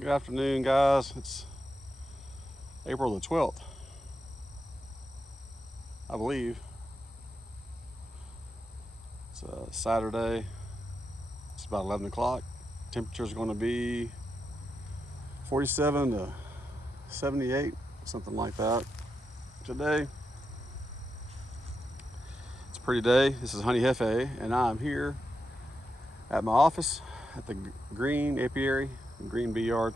Good afternoon, guys. It's April the 12th, I believe. It's a Saturday. It's about 11 o'clock. Temperature is going to be 47 to 78, something like that. Today, it's a pretty day. This is Jefe, and I'm here at my office at the green apiary, green bee yard.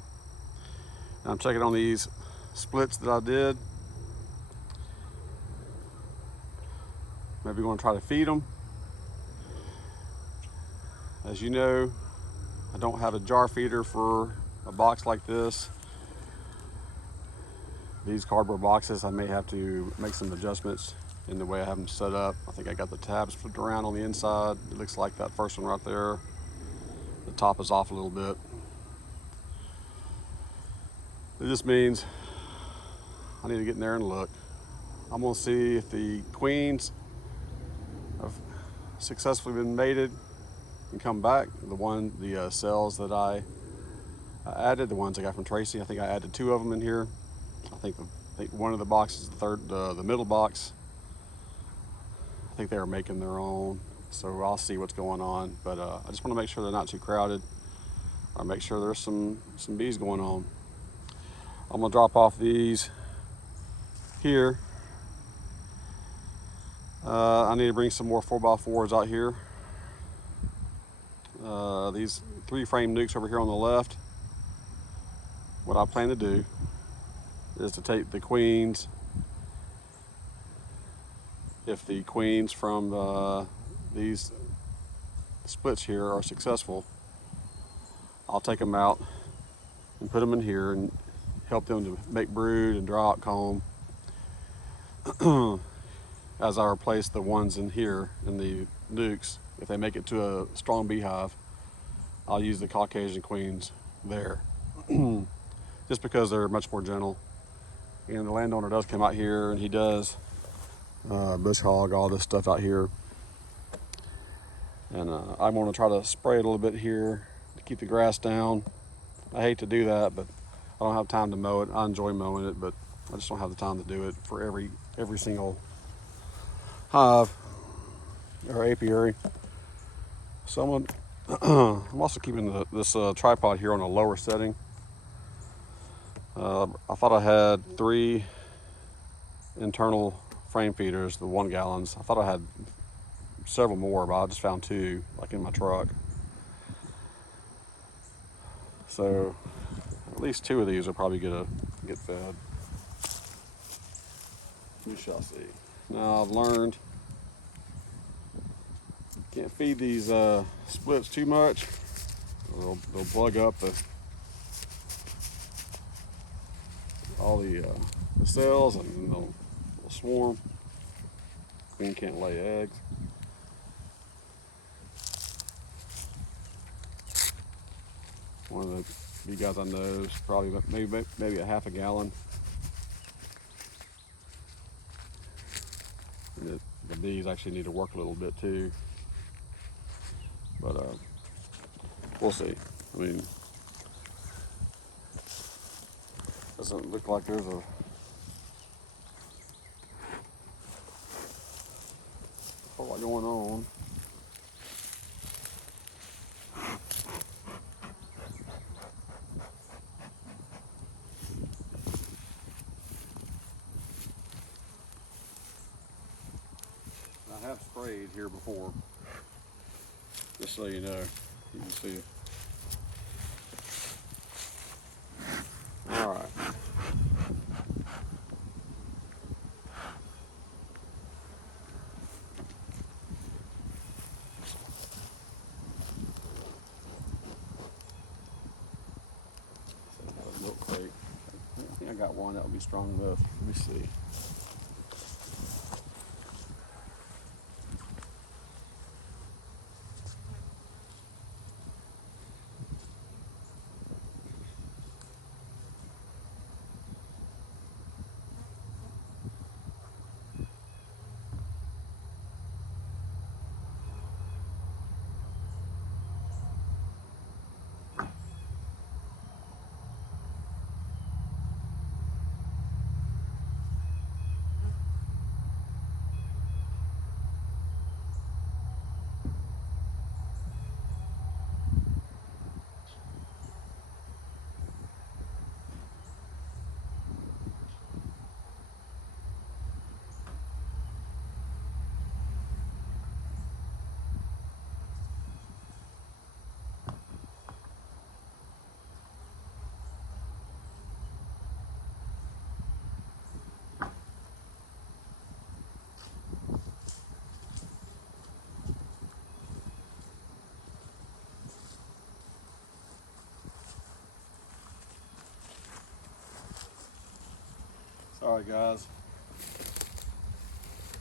And I'm checking on these splits that I did. Maybe going to try to feed them. As you know, I don't have a jar feeder for a box like this. These cardboard boxes, I may have to make some adjustments in the way I have them set up. I think I got the tabs flipped around on the inside. It looks like that first one right there. The top is off a little bit. It just means I need to get in there and look. I'm gonna see if the queens have successfully been mated and come back. The cells that I added, the ones I got from Tracy, I think I added 2 of them in here. I think one of the boxes, the middle box, I think they were making their own. So I'll see what's going on. But I just want to make sure they're not too crowded. Or make sure there's some bees going on. I'm gonna drop off these here. I need to bring some more 4x4s out here. These 3-frame nucs over here on the left. What I plan to do is to take the queens. If the queens from these splits here are successful, I'll take them out and put them in here and help them to make brood and draw out comb as I replace the ones in here in the nucs. If they make it to a strong beehive, I'll use the Caucasian queens there just because they're much more gentle. And the landowner does come out here and he does bush hog all this stuff out here. And I'm going to try to spray it a little bit here to keep the grass down. I hate to do that, but I don't have time to mow it. I enjoy mowing it, but I just don't have the time to do it for every single hive or apiary. So I'm also keeping this tripod here on a lower setting. I thought I had 3 internal frame feeders, the 1 gallons. I thought I had several more, but I just found 2 like in my truck. So at least 2 of these will probably get fed. We shall see. Now I've learned can't feed these splits too much. They'll plug up all the cells and they'll swarm. Queen can't lay eggs. One of the bee guys I know is probably maybe a half a gallon. And the bees actually need to work a little bit too. But we'll see. I mean, doesn't look like there's a whole lot going on. I have sprayed here before, just so you know. You can see. All right. Milk crate. I think I got one that would be strong enough. Let me see. Alright guys,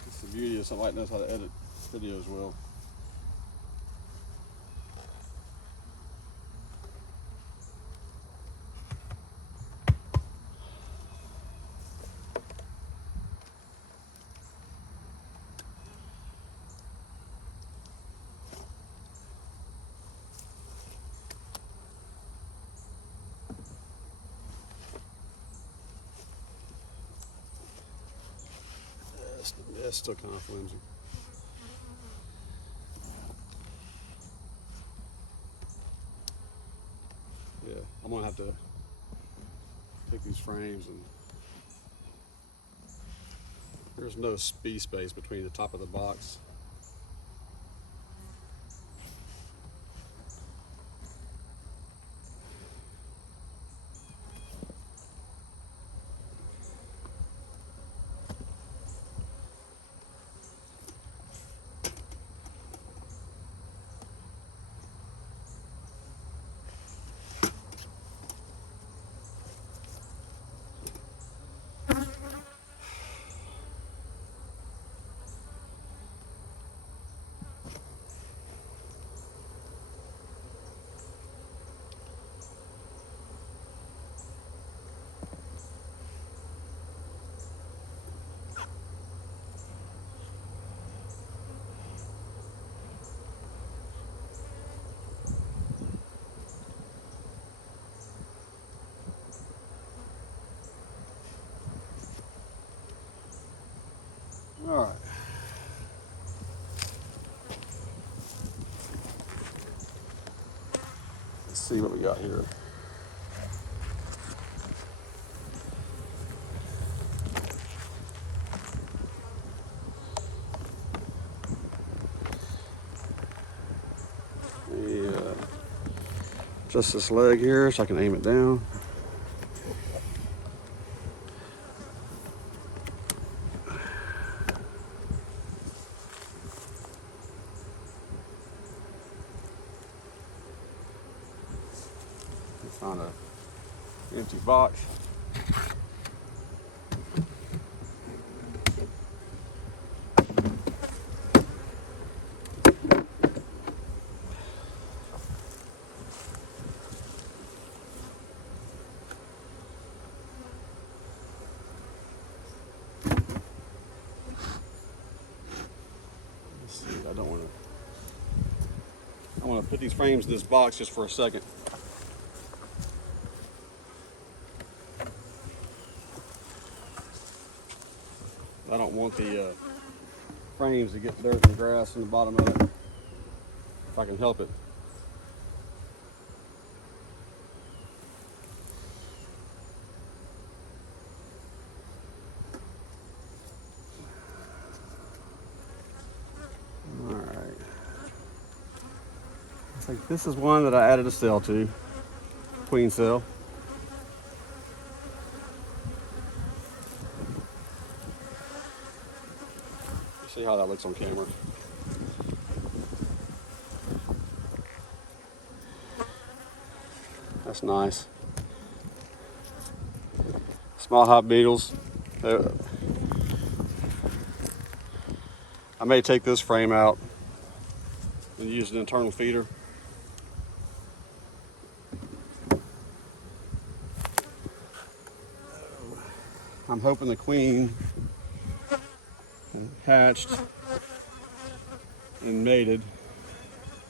it's the beauty of somebody that knows how to edit videos well. It's still kind of flimsy. Yeah, I'm gonna have to take these frames, and there's no space between the top of the box. All right. Let's see what we got here. Just this leg here so I can aim it down. Found an empty box. Let's see, I want to put these frames in this box just for a second. I don't want the frames to get dirt and grass in the bottom of it, if I can help it. All right. I think this is one that I added a cell to, queen cell. See how that looks on camera. That's nice. Small hop beetles. I may take this frame out and use an internal feeder. I'm hoping the queen hatched and mated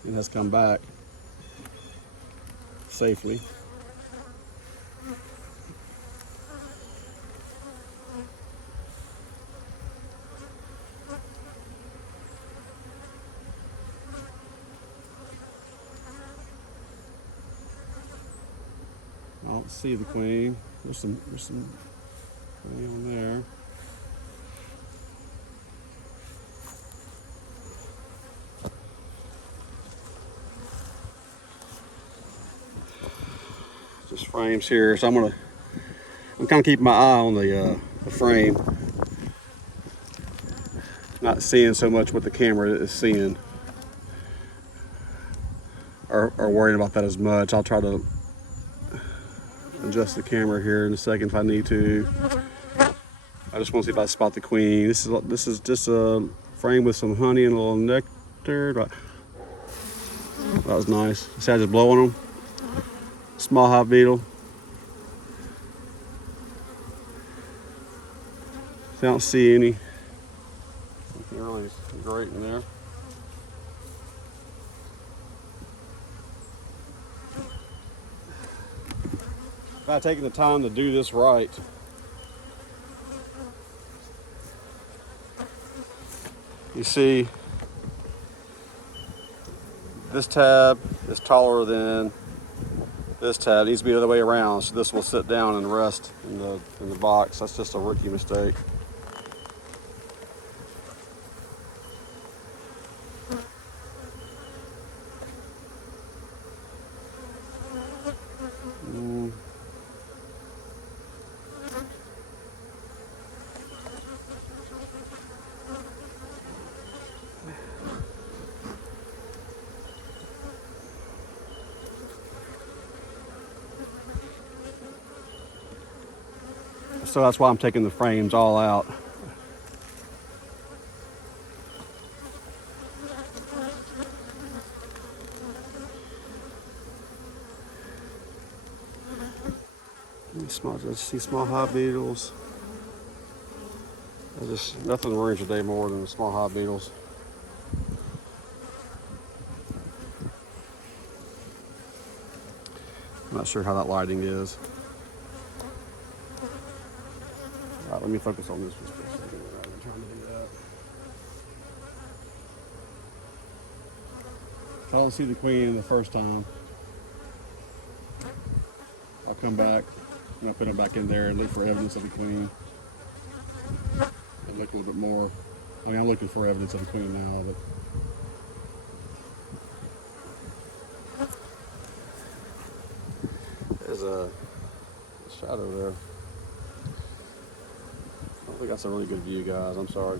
and has come back safely. I don't see the queen. There's some queen on there. Just frames here, so I'm kind of keeping my eye on the frame, not seeing so much what the camera is seeing, or worrying about that as much. I'll try to adjust the camera here in a second if I need to. I just want to see if I spot the queen. This is just a frame with some honey and a little nectar. That was nice. See, I just blow on them. Small hive beetle. See, I don't see any. Something really great in there. If I had taken the time to do this right, you see this tab is taller than this tab. It needs to be the other way around, so this will sit down and rest in the box. That's just a rookie mistake. So that's why I'm taking the frames all out. Let's see small hive beetles. Nothing worries today more than the small hive beetles. I'm not sure how that lighting is. All right, let me focus on this just for a second. I'm trying to do that. If I don't see the queen the first time, I'll come back and I'll put them back in there and look for evidence of the queen. And look a little bit more. I mean, I'm looking for evidence of the queen now, but there's a shadow there. I don't think that's a really good view, guys. I'm sorry.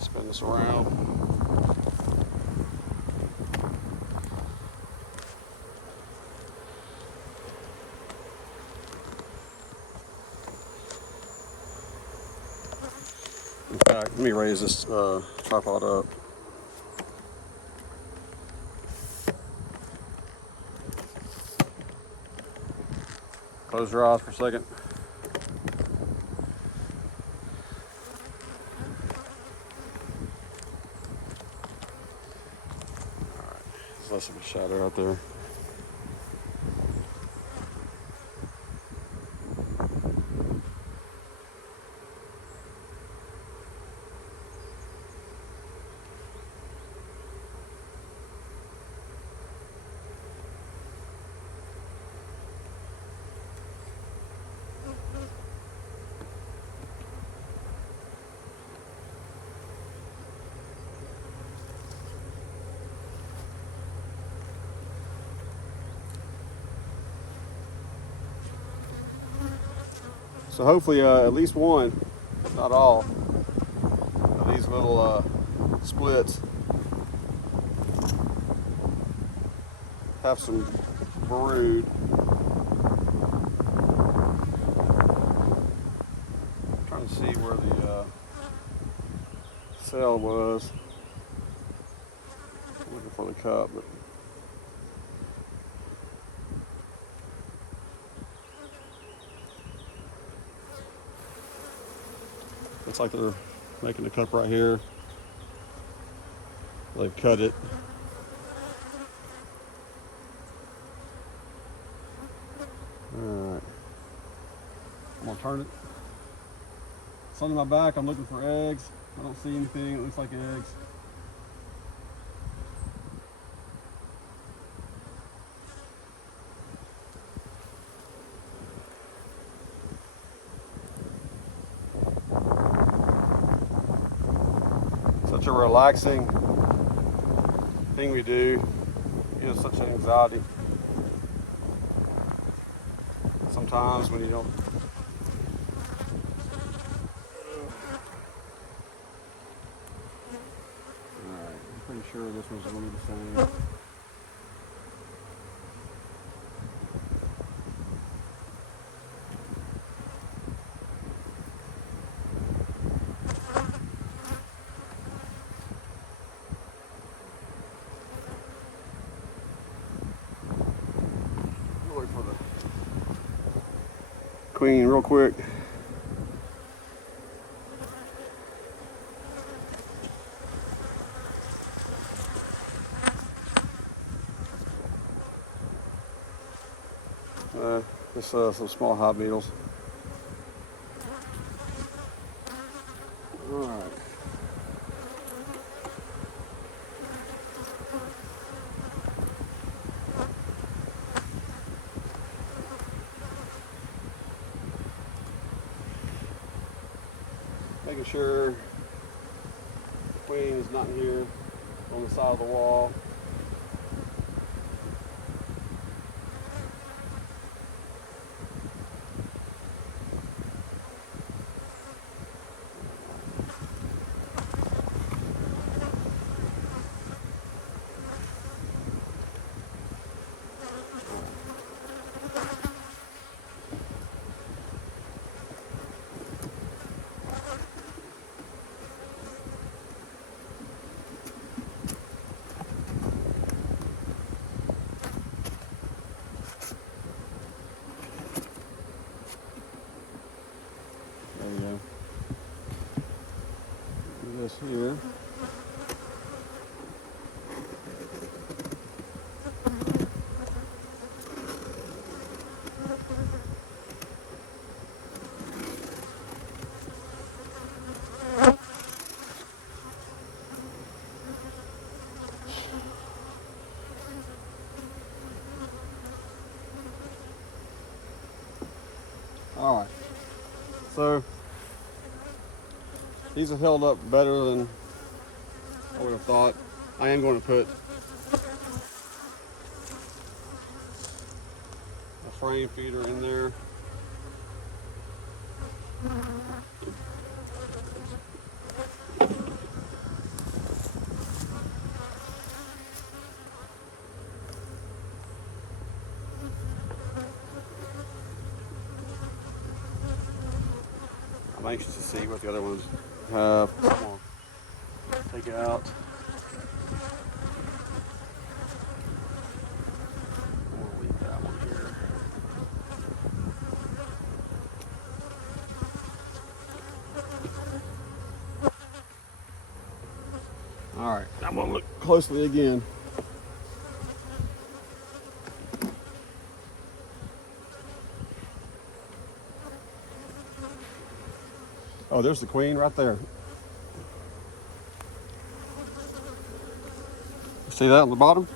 Spin this around. In fact, let me raise this tripod up. Close your eyes for a second. Alright, there's less of a shadow out there. So hopefully at least one, if not all, of these little splits have some brood. I'm trying to see where the cell was. I'm looking for the cup, but looks like they're making a cup right here. They've cut it. Alright. I'm gonna turn it. It's under my back. I'm looking for eggs. I don't see anything. It looks like eggs. Such a relaxing thing we do. It gives such an anxiety. Sometimes when you don't Pretty sure this one's going to be the same. Look for the queen real quick. Just some small hive needles. All right. Making sure the queen is not in here on the side of the wall. There you go. Do this here. All right. So these have held up better than I would have thought. I am going to put a frame feeder in there. I'm anxious to see what the other ones have. Come on. Take it out. We'll leave that one here. All right, I'm gonna look closely again. Oh, there's the queen right there. See that on the bottom?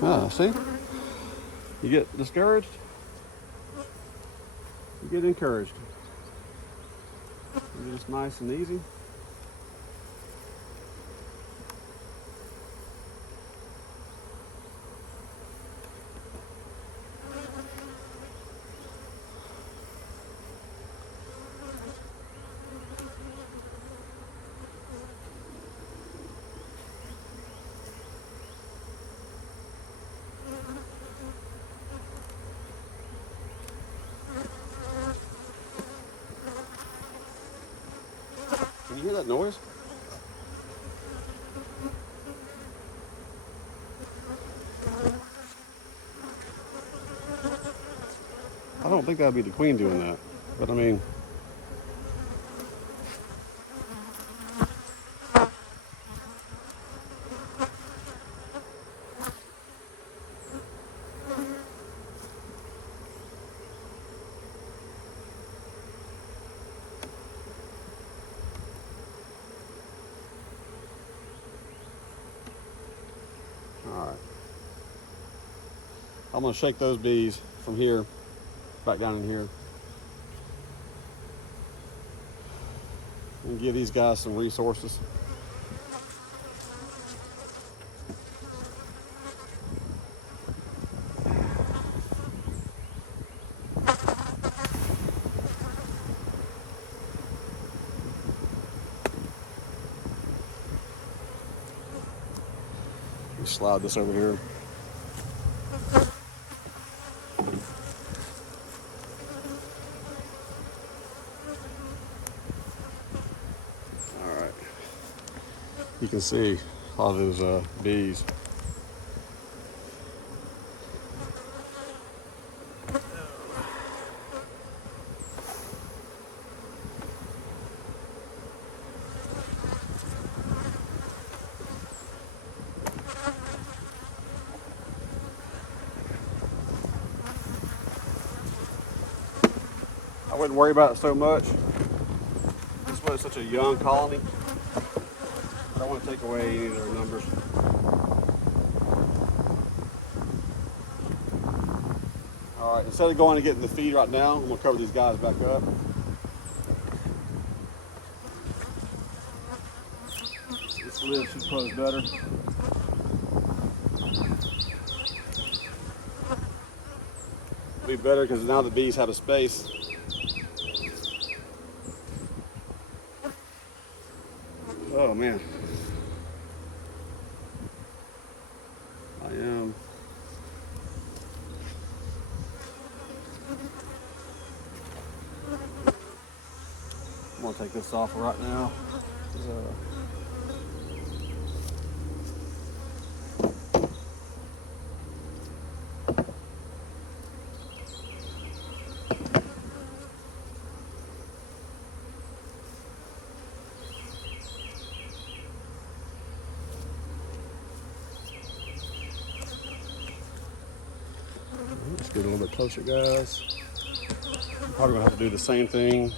Ah, see? You get discouraged, you get encouraged. It's nice and easy. Can you hear that noise? I don't think that'd be the queen doing that, but I mean, all right. I'm gonna shake those bees from here back down in here and give these guys some resources. slide this over here. All right. You can see all those bees. I wouldn't worry about it so much. This was such a young colony. I don't want to take away any of their numbers. All right, instead of going and getting the feed right now, I'm gonna cover these guys back up. This lid should close better. It'll be better because now the bees have a space. Oh man. I'm gonna take this off right now. Let's get a little bit closer, guys. I'm probably gonna have to do the same thing.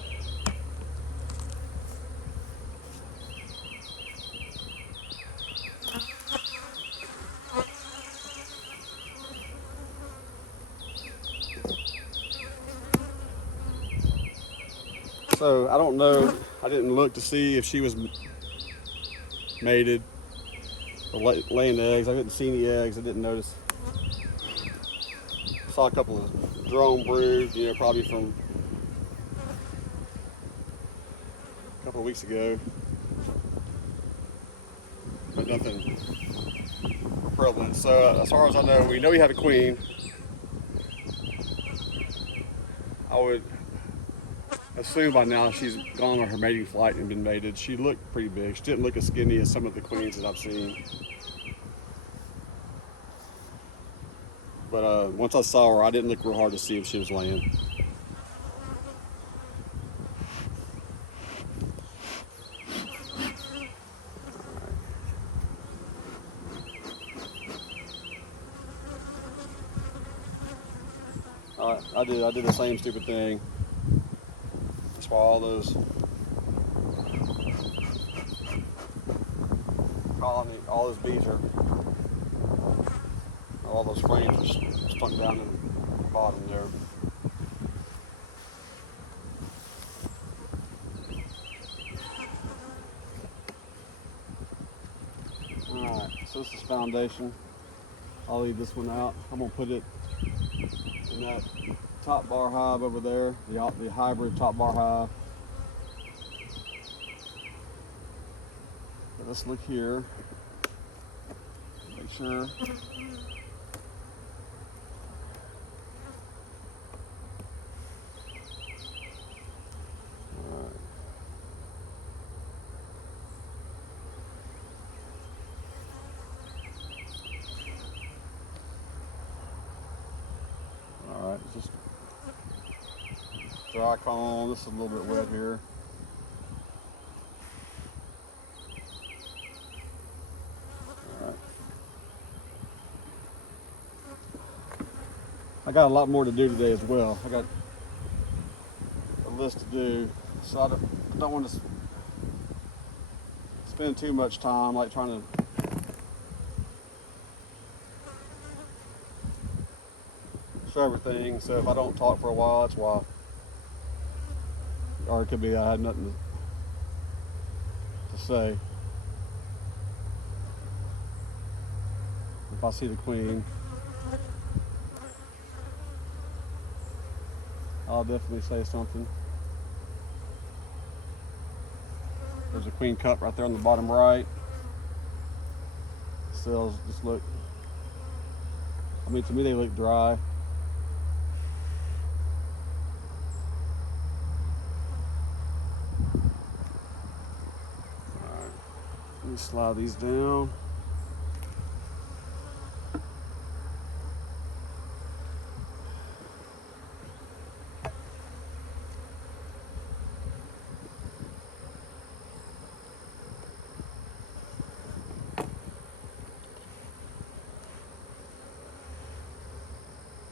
So I don't know, I didn't look to see if she was mated or laying eggs. I didn't see any eggs, I didn't notice. Saw a couple of drone broods, you know, probably from a couple of weeks ago, but nothing prevalent. So as far as I know, we know he had a queen. I would assume by now she's gone on her mating flight and been mated. She looked pretty big. She didn't look as skinny as some of the queens that I've seen. But once I saw her, I didn't look real hard to see if she was laying. All right, I did the same stupid thing. That's why all those all those bees are, all those frames are stuck down in the bottom there. All right, so this is foundation. I'll leave this one out. I'm gonna put it in that top bar hive over there, the hybrid top bar hive. But let's look here. Make sure. All right, just dry comb. This is a little bit wet here. All right. I got a lot more to do today as well. I got a list to do, so I don't want to spend too much time like trying to show everything. So if I don't talk for a while, that's why. Or it could be I had nothing to say. If I see the queen, I'll definitely say something. There's a queen cup right there on the bottom right. cells just look, I mean, to me they look dry. Alright, let me slide these down.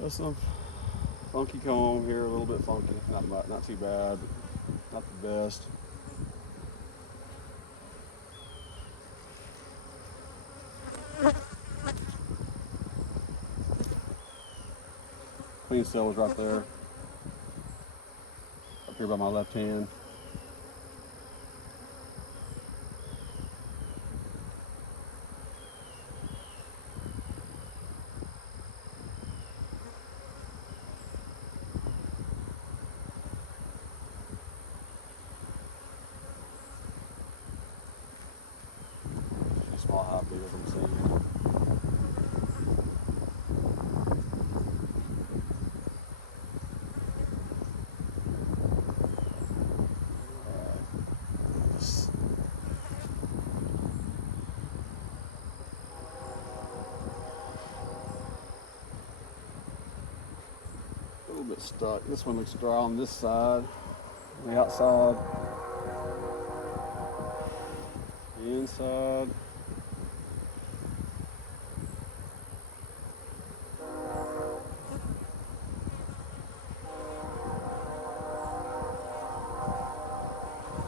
There's some funky comb here, a little bit funky, not too bad, not the best. Queen cell was right there, up here by my left hand. Small hive bee, as I'm saying. A little bit stuck. This one looks dry on this side, on the outside, the inside.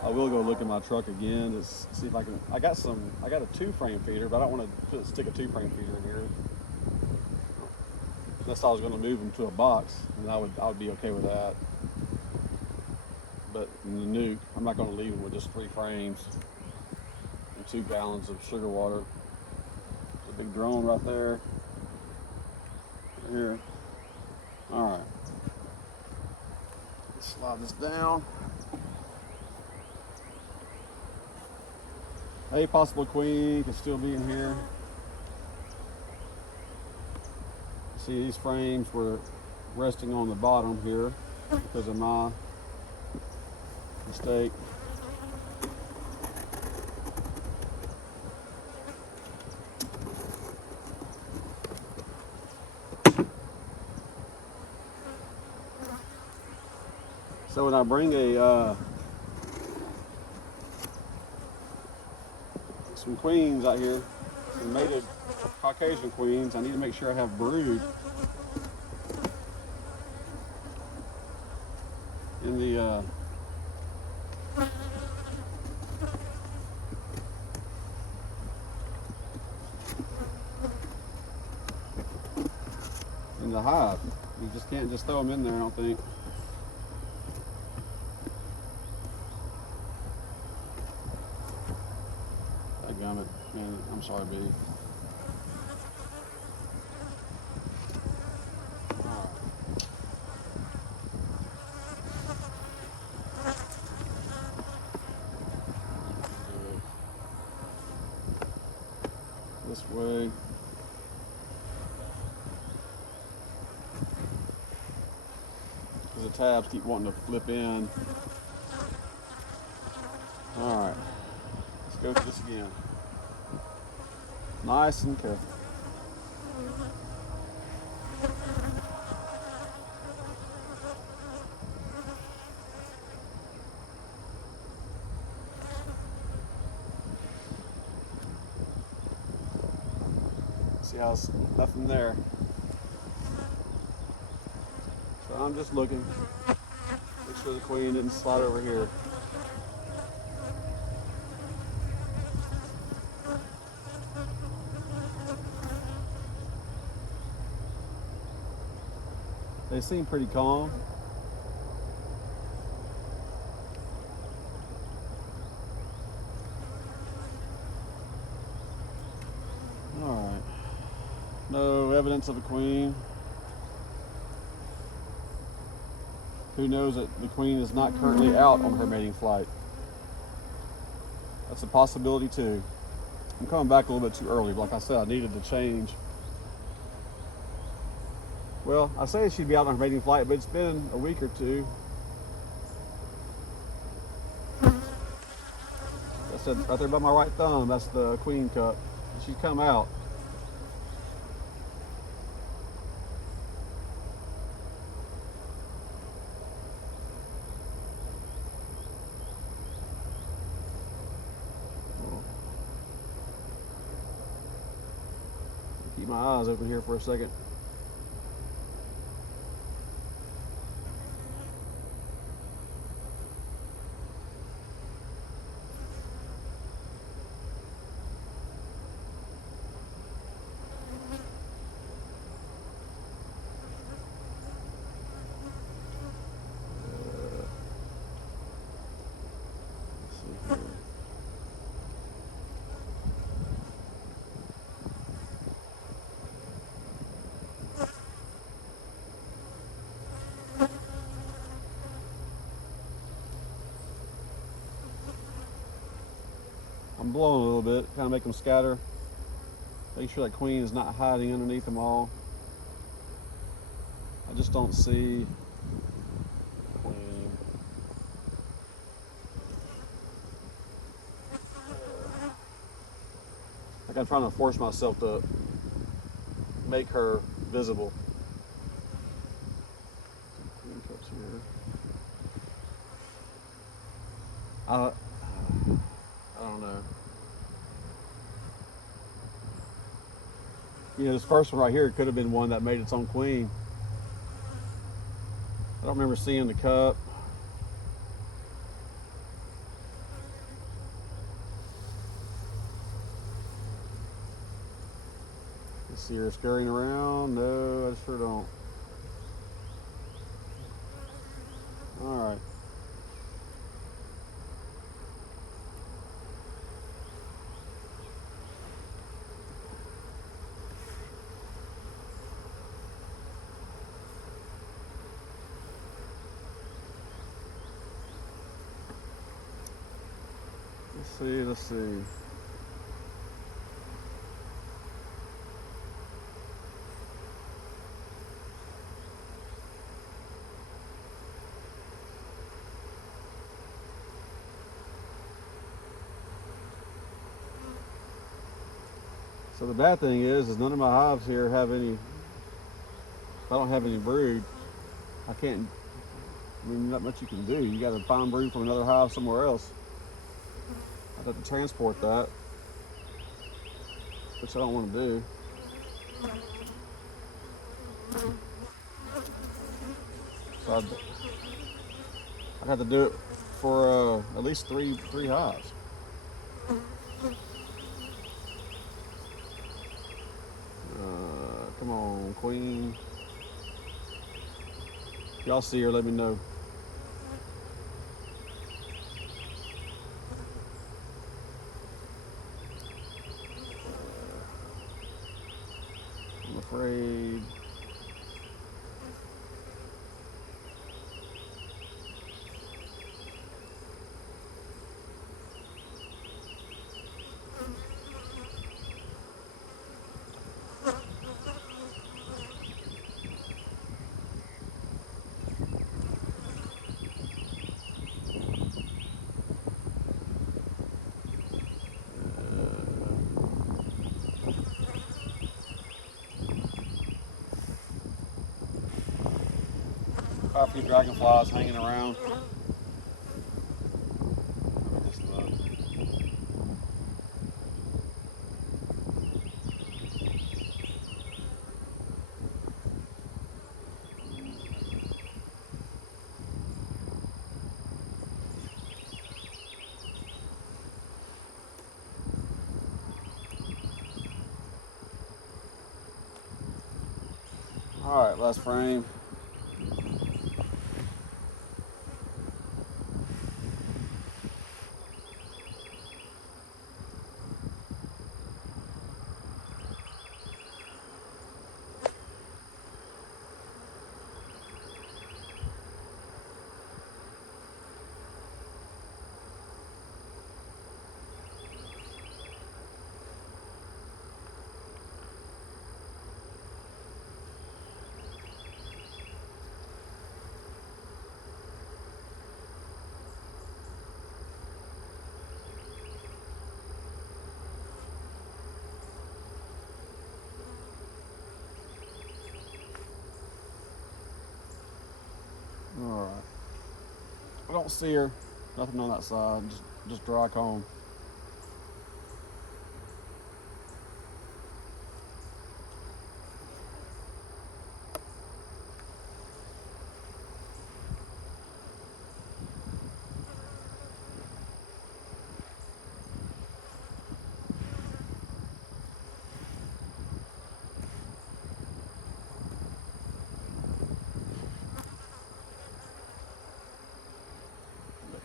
I will go look in my truck again to see if I can. I got a 2-frame feeder, but I don't want to stick a 2-frame feeder in here. Unless I was going to move them to a box, and I would be okay with that. But in the nuke, I'm not going to leave them with just 3 frames and 2 gallons of sugar water. There's a big drone right there. Right here. All right. Let's slide this down. A possible queen could still be in here. See, these frames were resting on the bottom here because of my mistake. So when I bring some queens out here, some mated Caucasian queens, I need to make sure I have brood in the hive. You just can't just throw them in there, I don't think. Dadgummit, man, I'm sorry, Bee. This way. Because the tabs keep wanting to flip in. Alright, let's go through this again. Nice and careful. See how it's nothing there. So I'm just looking. Make sure the queen didn't slide over here. They seem pretty calm. All right. No evidence of a queen. Who knows that the queen is not currently out on her mating flight? That's a possibility too. I'm coming back a little bit too early. Like I said, I needed to change. Well, I say she'd be out on her mating flight, but it's been a week or two. I said right there by my right thumb, that's the queen cup. She's come out. Keep my eyes open here for a second. I'm blowing a little bit, kind of make them scatter. Make sure that queen is not hiding underneath them all. I just don't see queen. Like I'm trying to force myself to make her visible. Queen cups here. I don't know. You know, this first one right here could have been one that made its own queen. I don't remember seeing the cup. Let's see her scurrying around. No, I sure don't. All right. Let's see. So the bad thing is none of my hives here have any, if I don't have any brood, I can't, I mean, not much you can do. You got to find brood from another hive somewhere else. I'd have to transport that, which I don't want to do. So I'd have to do it for at least three hives. Come on, queen. If y'all see her, let me know. I'm afraid. A few dragonflies hanging around. Let me just look. All right, last frame. All right. I don't see her. Nothing on that side. Just dry comb.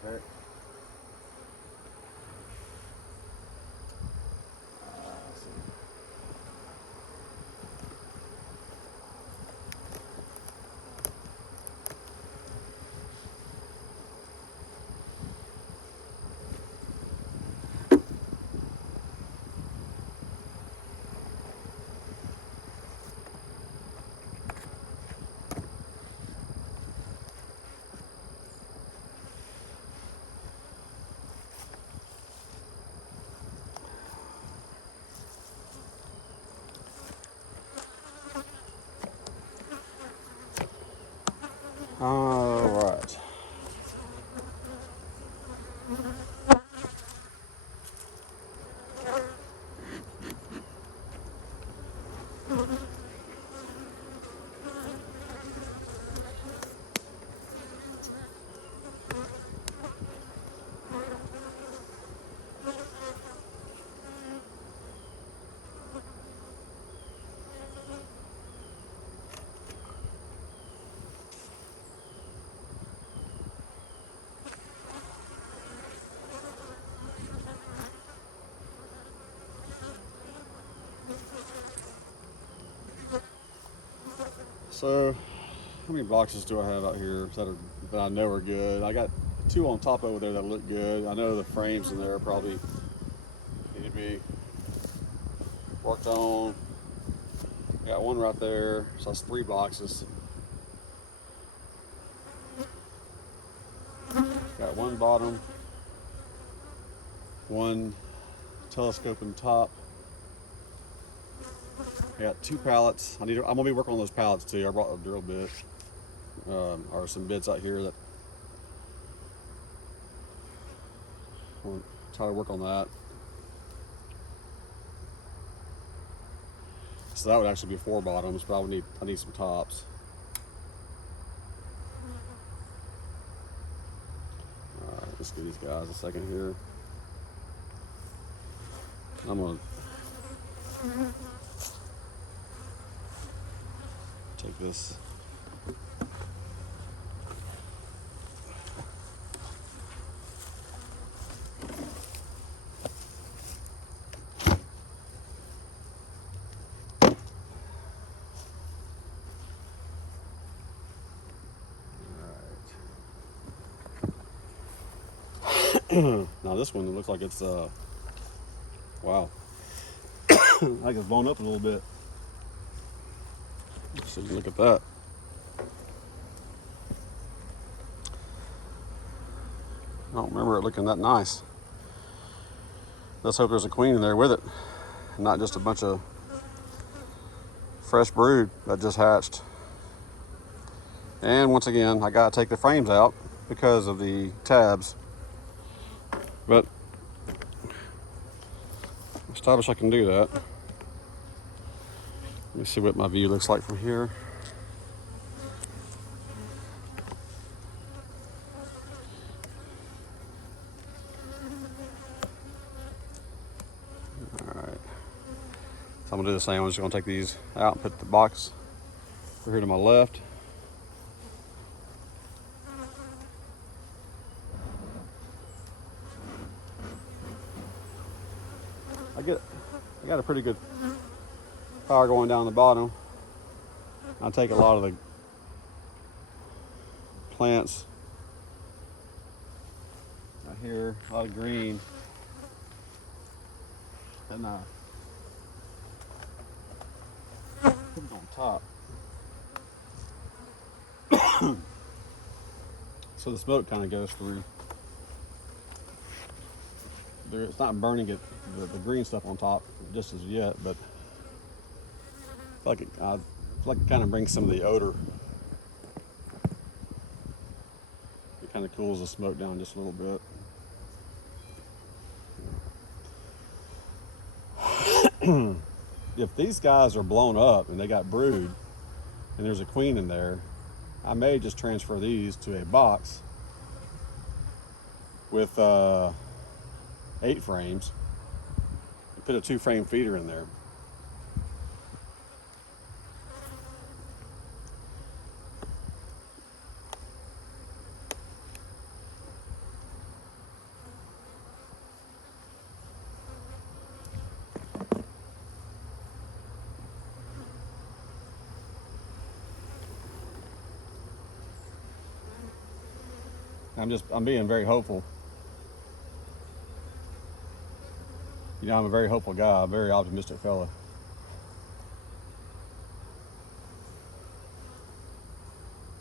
Okay. All right. So, how many boxes do I have out here that I know are good? I got 2 on top over there that look good. I know the frames in there probably need to be worked on. Got 1 right there, so that's 3 boxes. Got 1 bottom, 1 telescoping top. I got 2 pallets. I'm gonna be working on those pallets too. I brought a drill bit, or some bits out here that I want to try to work on that. So that would actually be 4 bottoms, but I need some tops. All right, let's give these guys a second here. I'm gonna take this. Now this one looks like it's wow. I it's blown up a little bit. So you can look at that. I don't remember it looking that nice. Let's hope there's a queen in there with it, and not just a bunch of fresh brood that just hatched. And once again, I gotta take the frames out because of the tabs. But I established I can do that. Let me see what my view looks like from here. All right. So I'm gonna do the same. I'm just gonna take these out and put the box over here to my left. I got a pretty good fire going down the bottom. I take a lot of the plants right here, a lot of green, and put them on top. So the smoke kind of goes through. It's not burning it, the green stuff on top just as yet, but I feel like it kind of brings some of the odor kind of cools the smoke down just a little bit. If these guys are blown up and they got brood and there's a queen in there, I may just transfer these to a box with 8 frames and put a 2-frame feeder in there. I'm being very hopeful. You know, I'm a very hopeful guy, a very optimistic fella.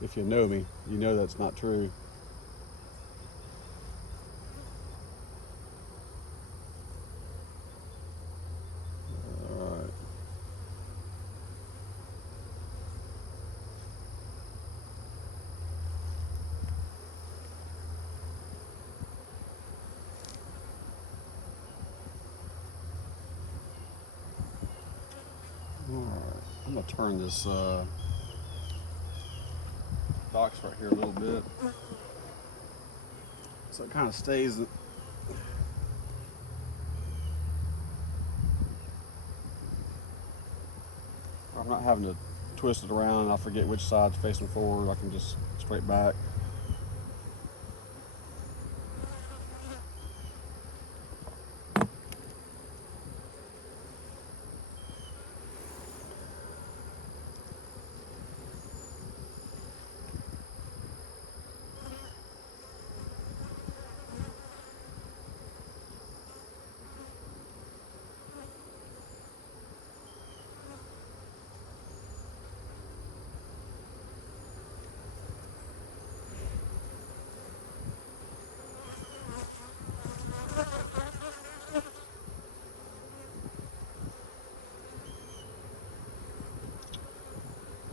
If you know me, you know that's not true. I'm gonna turn this box right here a little bit so it kind of stays. I'm not having to twist it around. I forget which side's facing forward. I can just straight back.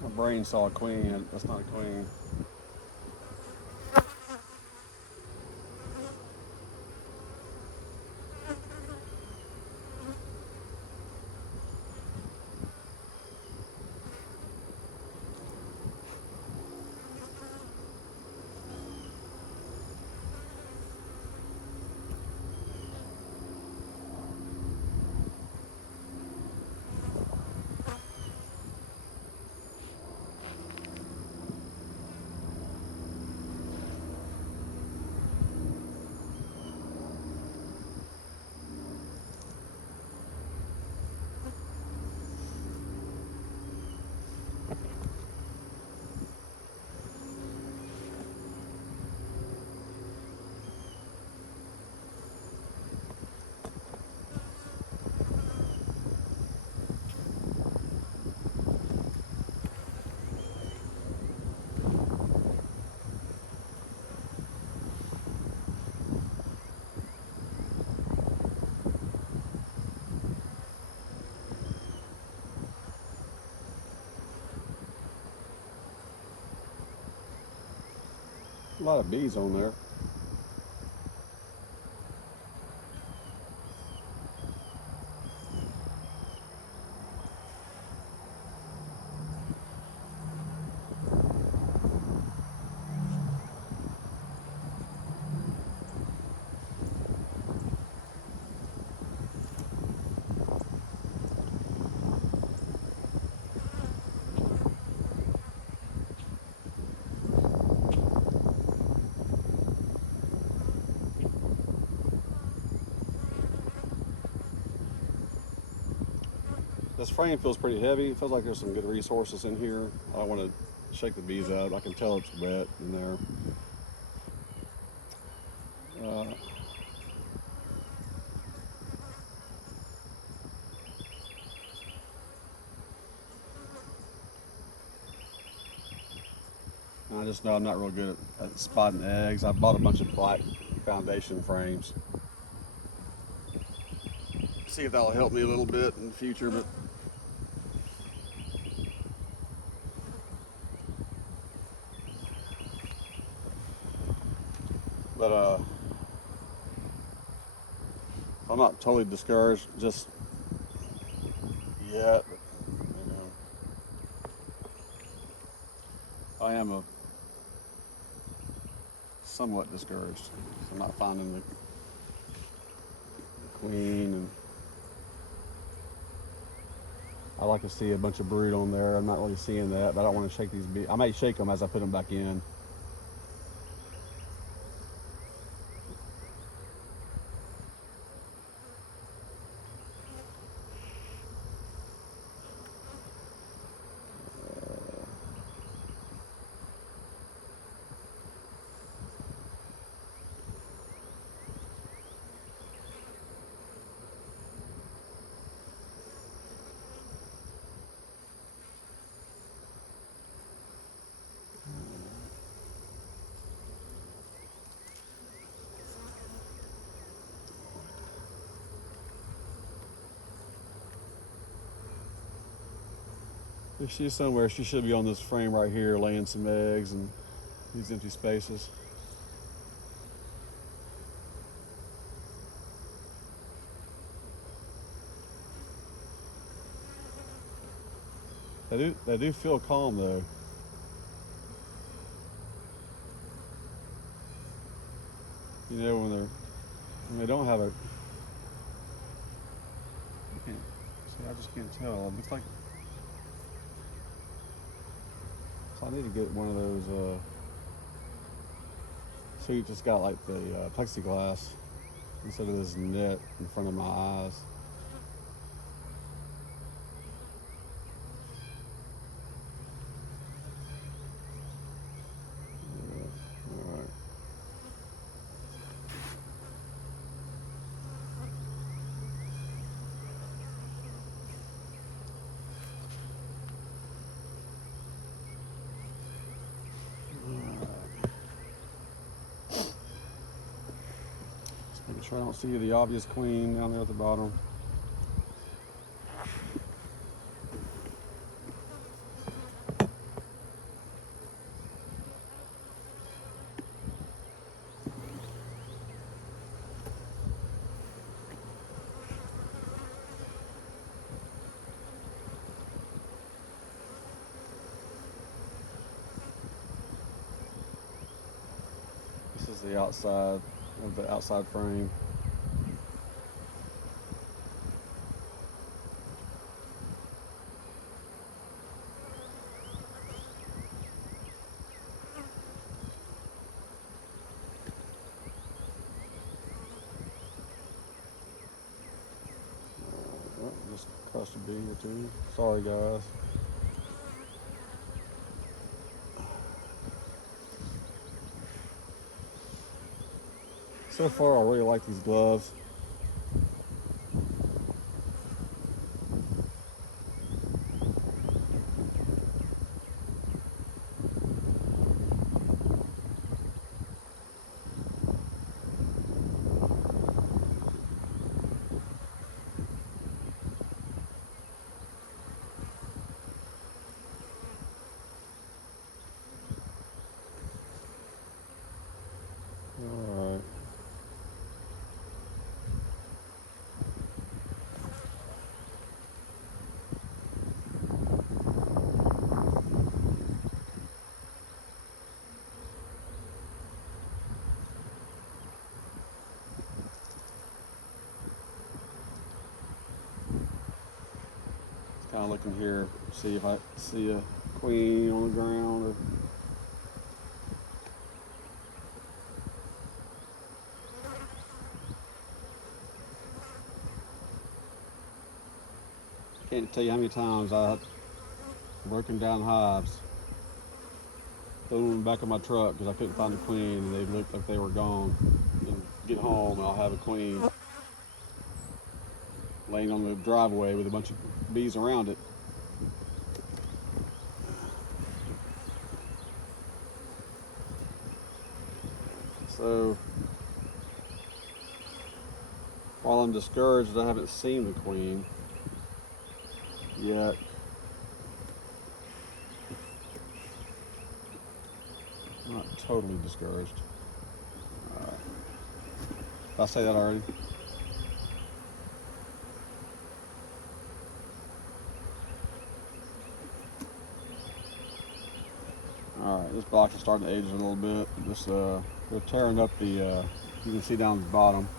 My brain saw a queen. That's not a queen. A lot of bees on there. This frame feels pretty heavy. It feels like there's some good resources in here. I don't want to shake the bees out. I can tell it's wet in there. I just know I'm not real good at spotting eggs. I bought a bunch of black foundation frames. See if that'll help me a little bit in the future, but But I'm not totally discouraged just yet. But, you know, I am somewhat discouraged. So I'm not finding the queen, and I like to see a bunch of brood on there. I'm not really seeing that, but I don't want to shake these bees. I may shake them as I put them back in. If she's somewhere, she should be on this frame right here, laying some eggs in these empty spaces. They do feel calm though. You know, when they don't have a. I just can't tell. It looks like. So I need to get one of those suits that's got like the plexiglass instead of this net in front of my eyes. All right. Make sure I don't see the obvious queen down there at the bottom. This is the outside of the outside frame. Just crushed a bee or two. Sorry guys. So far I really like these gloves. Alright. Kind of looking here, see if I see a queen on the ground. Or can't tell you how many times I've broken down hives, thrown them in the back of my truck because I couldn't find a queen and they looked like they were gone. And get home and I'll have a queen laying on the driveway with a bunch of bees around it. So while I'm discouraged, I haven't seen the queen yet. I'm not totally discouraged. All right. Did I say that already? Alright, this box is starting to age a little bit. They're tearing up the, you can see down the bottom.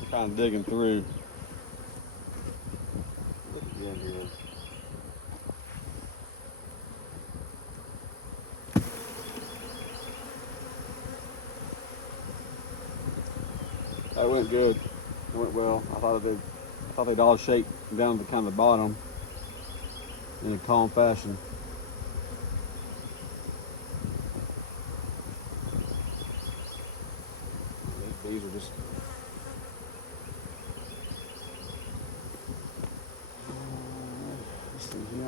I'm kind of digging through. Look again here. That went good. It went well. I thought they'd all shake down to kind of the bottom in a calm fashion. These bees are just let's see here.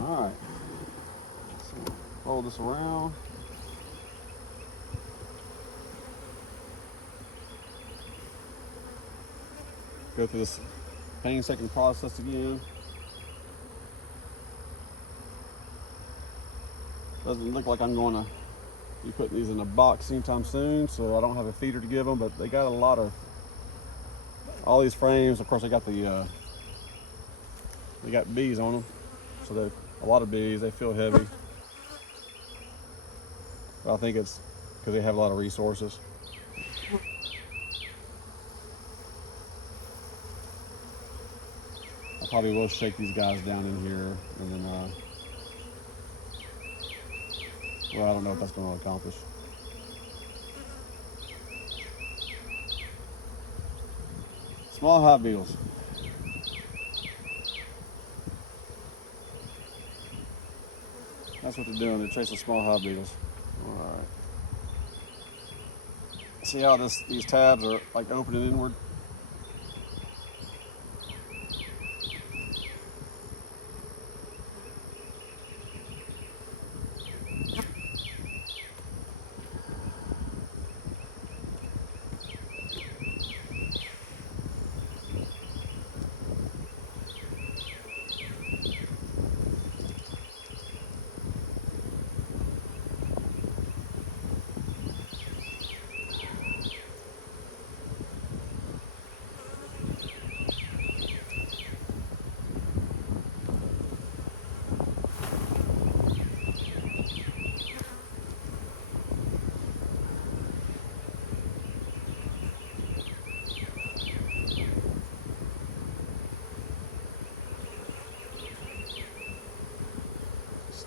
All right, so roll this around. Go through this painstaking process again. Doesn't look like I'm going to be putting these in a box anytime soon, so I don't have a feeder to give them, but they got all these frames. Of course, they got they got bees on them, so they're a lot of bees. They feel heavy, but I think it's because they have a lot of resources. I probably will shake these guys down in here, and then well, I don't know if that's going to accomplish. Small hive beetles. That's what they're doing. They're chasing small hive beetles. All right. See how these tabs are like opening inward?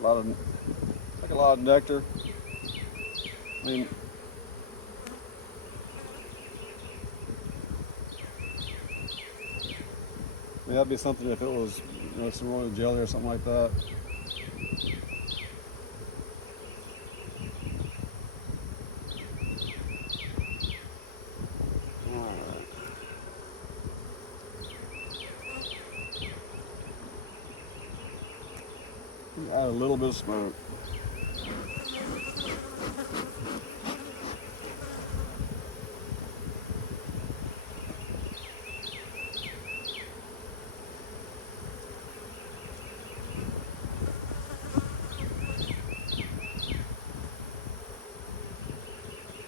A lot of nectar. I mean, that'd be something if it was, some royal jelly or something like that. Add a little bit of smoke.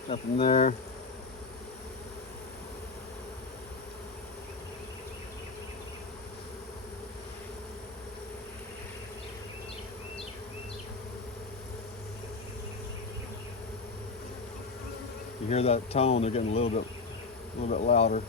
Nothing there. You hear that tone? They're getting a little bit louder.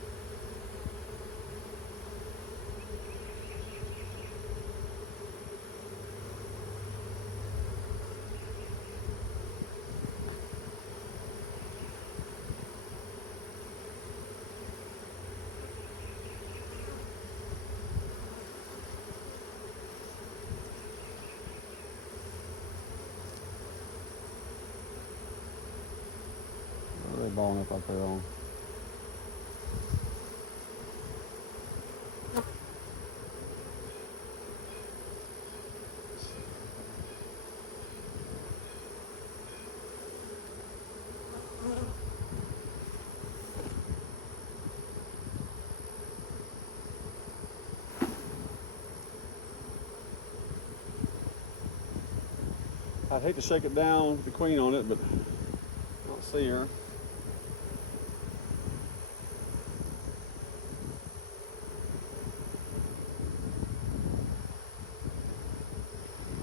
balling up out there on. I'd hate to shake it down with the queen on it, but I don't see her.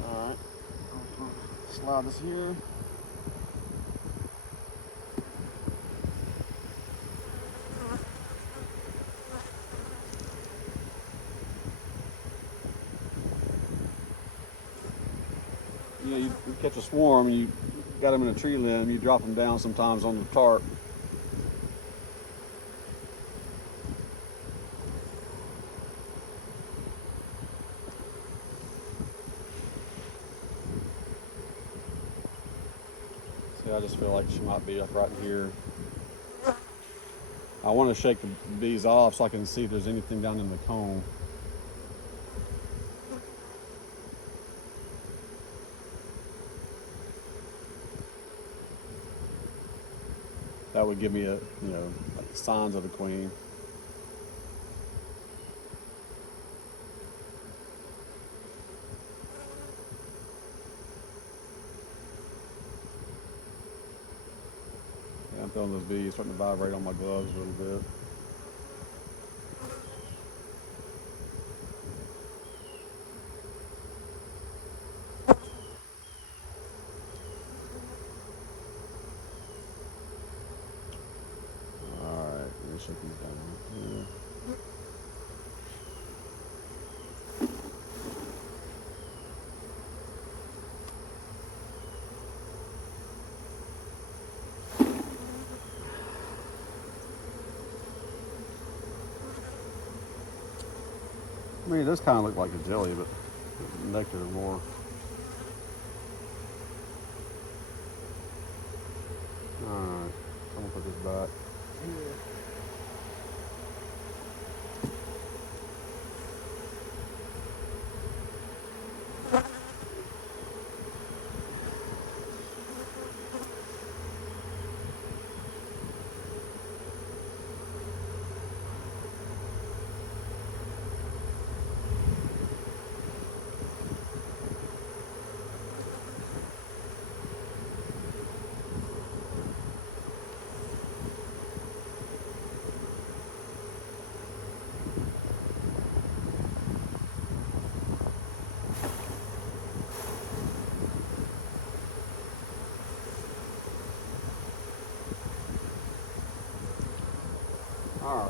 All right, I'll slide this here. You know, you catch a swarm and you got them in a tree limb, you drop them down sometimes on the tarp. See, I just feel like she might be like right in here. I want to shake the bees off so I can see if there's anything down in the comb. That would give me a, like signs of the queen. Yeah, I'm feeling those bees starting to vibrate on my gloves a little bit. Shake these down here. I mean, it does kind of look like a jelly, but nectar more. Alright, I'm gonna put this back. All right.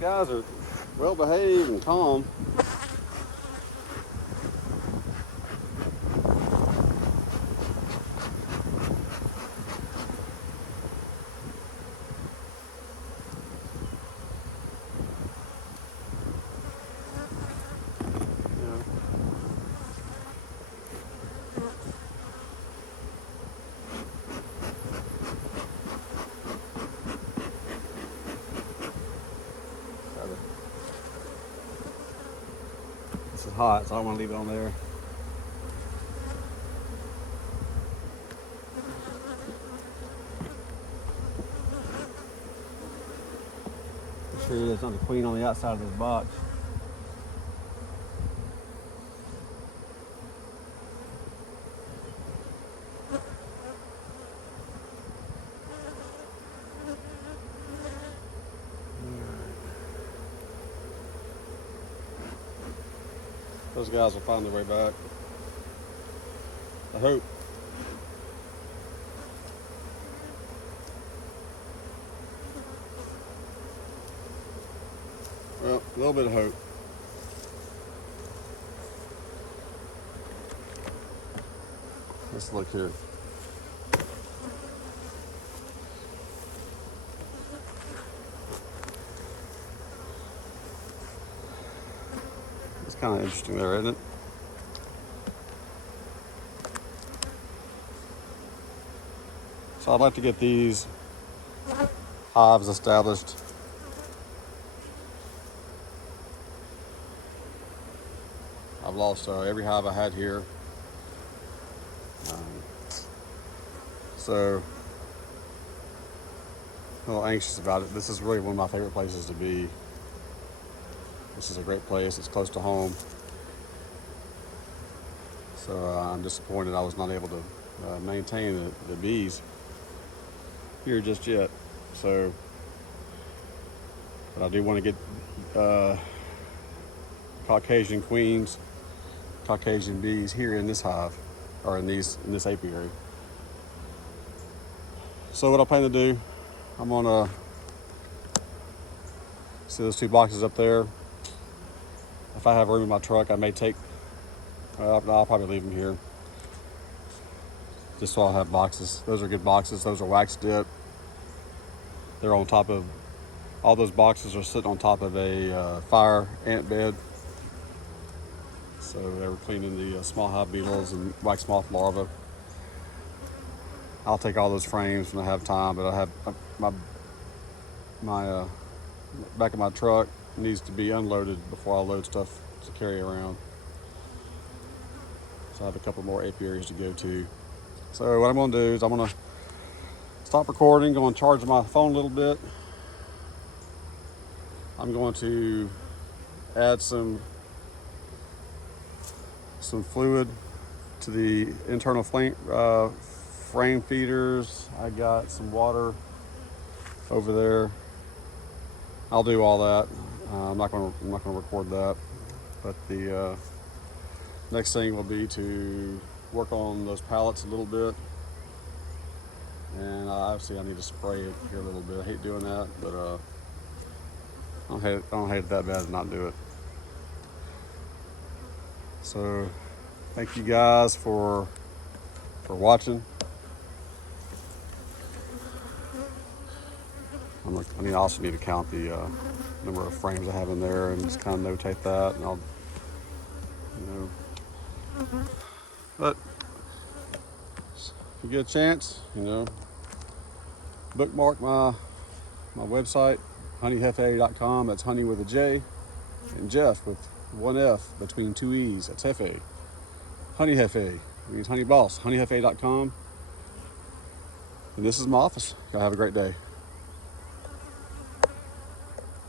guys are well behaved and calm. This is hot, so I don't want to leave it on there. Make sure there's not the queen on the outside of this box. Those guys will find their way back. I hope. Well, a little bit of hope. Let's look here. It's kind of interesting there, isn't it? So I'd like to get these hives established. I've lost every hive I had here. So a little anxious about it. This is really one of my favorite places to be. This is a great place. It's close to home. So I'm disappointed I was not able to maintain the bees here just yet. So, but I do want to get Caucasian queens, Caucasian bees here in this hive, or in this apiary. So what I plan to do, I'm gonna see those 2 boxes up there. If I have room in my truck, I may take. I'll probably leave them here, just so I'll have boxes. Those are good boxes. Those are wax dipped. They're on top of. All those boxes are sitting on top of a fire ant bed. So they were cleaning the small hive beetles and wax moth larvae. I'll take all those frames when I have time, but I have my back of my truck needs to be unloaded before I load stuff to carry around. So I have a couple more apiaries to go to. So what I'm going to do is I'm going to stop recording, going to charge my phone a little bit. I'm going to add some fluid to the internal frame feeders. I got some water over there. I'll do all that. I'm not going to record that, but the next thing will be to work on those pallets a little bit, and obviously I need to spray it here a little bit. I hate doing that, but I don't hate it that bad to not do it. So thank you guys for watching. I also need to count the number of frames I have in there and just kind of notate that, and I'll, but if you get a chance, bookmark my website, honeyhefe.com. That's honey with a J, and Jeff with 1 F between 2 E's. That's Jefe. Honey Jefe means honey boss. honeyhefe.com. And this is my office. Y'all have a great day.